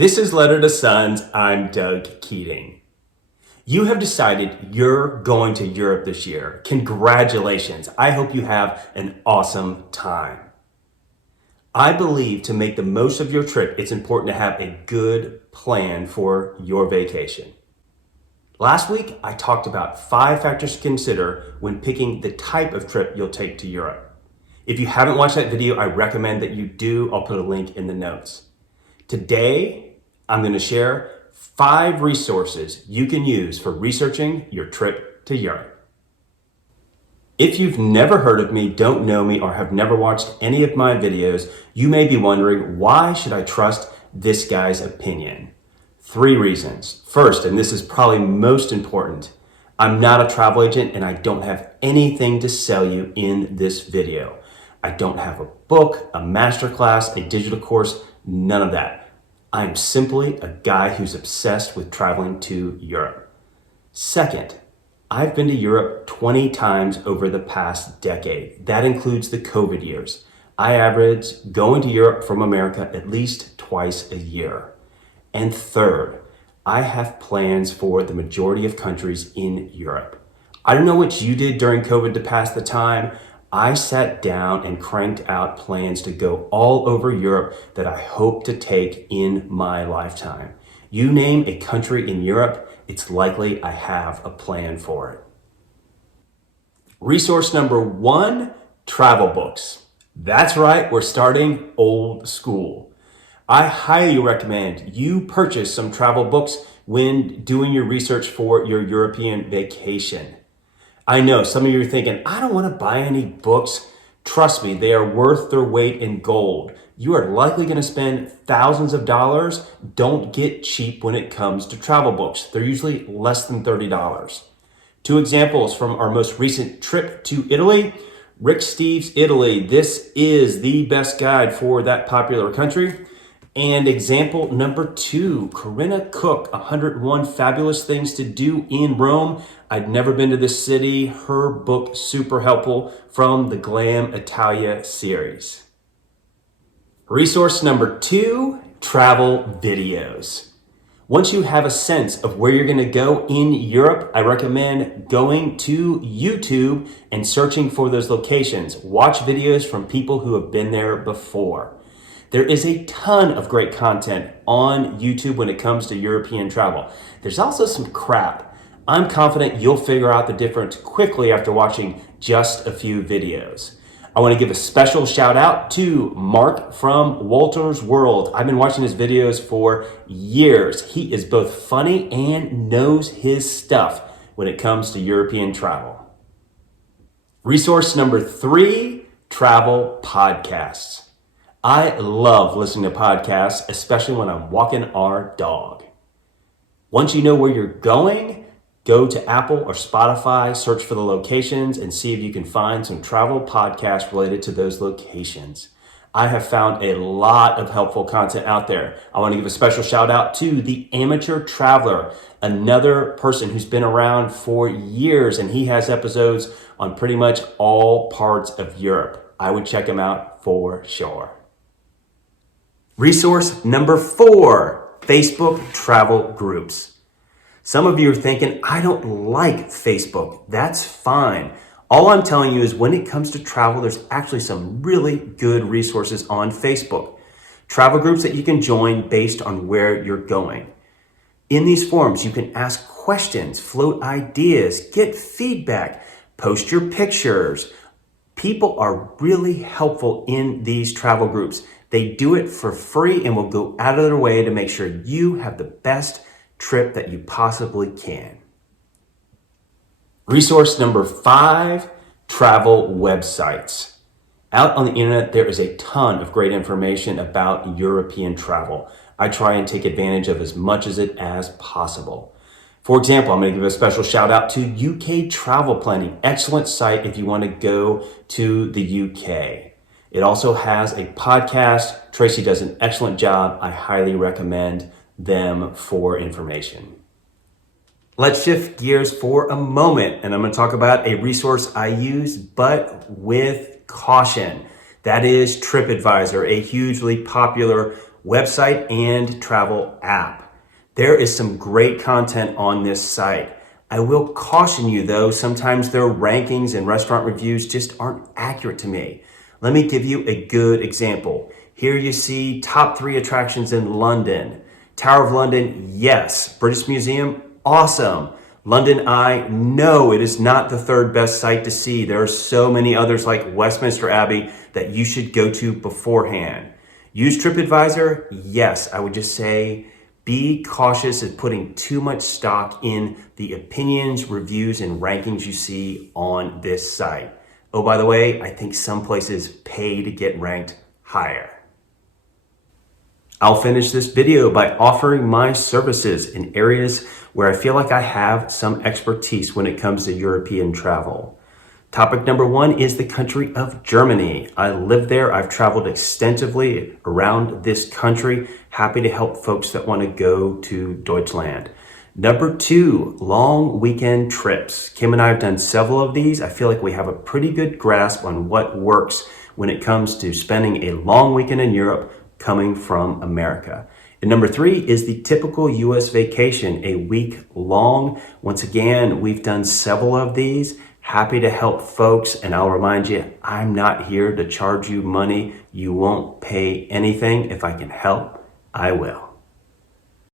This is Letter to Sons. I'm Doug Keating. You have decided you're going to Europe this year. Congratulations. I hope you have an awesome time. I believe to make the most of your trip, it's important to have a good plan for your vacation. Last week, I talked about 5 factors to consider when picking the type of trip you'll take to Europe. If you haven't watched that video, I recommend that you do. I'll put a link in the notes. Today, I'm going to share 5 resources you can use for researching your trip to Europe. If you've never heard of me, don't know me, or have never watched any of my videos, you may be wondering, why should I trust this guy's opinion? 3 reasons. First, and this is probably most important, I'm not a travel agent and I don't have anything to sell you in this video. I don't have a book, a masterclass, a digital course, none of that. I'm simply a guy who's obsessed with traveling to Europe. Second, I've been to Europe 20 times over the past decade. That includes the COVID years. I average going to Europe from America at least twice a year. And third, I have plans for the majority of countries in Europe. I don't know what you did during COVID to pass the time. I sat down and cranked out plans to go all over Europe that I hope to take in my lifetime. You name a country in Europe, it's likely I have a plan for it. Resource number 1, travel books. That's right, we're starting old school. I highly recommend you purchase some travel books when doing your research for your European vacation. I know some of you are thinking, I don't want to buy any books. Trust me, they are worth their weight in gold. You are likely going to spend thousands of dollars. Don't get cheap when it comes to travel books. They're usually less than $30. 2 examples from our most recent trip to Italy. Rick Steves' Italy. This is the best guide for that popular country. And example number 2, Corinna Cook, 101 Fabulous Things to Do in Rome. I'd never been to this city. Her book, super helpful, from the Glam Italia series. Resource number 2, travel videos. Once you have a sense of where you're going to go in Europe, I recommend going to YouTube and searching for those locations. Watch videos from people who have been there before. There is a ton of great content on YouTube when it comes to European travel. There's also some crap. I'm confident you'll figure out the difference quickly after watching just a few videos. I want to give a special shout out to Mark from Walter's World. I've been watching his videos for years. He is both funny and knows his stuff when it comes to European travel. Resource number 3, travel podcasts. I love listening to podcasts, especially when I'm walking our dog. Once you know where you're going, go to Apple or Spotify, search for the locations, and see if you can find some travel podcasts related to those locations. I have found a lot of helpful content out there. I want to give a special shout out to The Amateur Traveler, another person who's been around for years, and he has episodes on pretty much all parts of Europe. I would check him out for sure. Resource number 4, Facebook travel groups. Some of you are thinking, I don't like Facebook. That's fine. All I'm telling you is when it comes to travel, there's actually some really good resources on Facebook. Travel groups that you can join based on where you're going. In these forums, you can ask questions, float ideas, get feedback, post your pictures. People are really helpful in these travel groups. They do it for free and will go out of their way to make sure you have the best trip that you possibly can. Resource number 5, travel websites. Out on the internet, there is a ton of great information about European travel. I try and take advantage of as much of it as possible. For example, I'm going to give a special shout out to UK Travel Planning. Excellent site if you want to go to the UK. It also has a podcast. Tracy does an excellent job. I highly recommend them for information. Let's shift gears for a moment, and I'm going to talk about a resource I use, but with caution. That is Tripadvisor, a hugely popular website and travel app. There is some great content on this site. I will caution you though, sometimes their rankings and restaurant reviews just aren't accurate to me. Let me give you a good example. Here you see top 3 attractions in London. Tower of London, yes. British Museum, awesome. London Eye, no, it is not the 3rd best site to see. There are so many others like Westminster Abbey that you should go to beforehand. Use Tripadvisor, yes. I would just say be cautious of putting too much stock in the opinions, reviews, and rankings you see on this site. Oh, by the way, I think some places pay to get ranked higher. I'll finish this video by offering my services in areas where I feel like I have some expertise when it comes to European travel. Topic number 1 is the country of Germany. I live there. I've traveled extensively around this country. Happy to help folks that want to go to Deutschland. Number 2, long weekend trips. Kim and I have done several of these. I feel like we have a pretty good grasp on what works when it comes to spending a long weekend in Europe coming from America. And number 3 is the typical US vacation, a week long. Once again, we've done several of these. Happy to help folks, and I'll remind you, I'm not here to charge you money. You won't pay anything. If I can help, I will.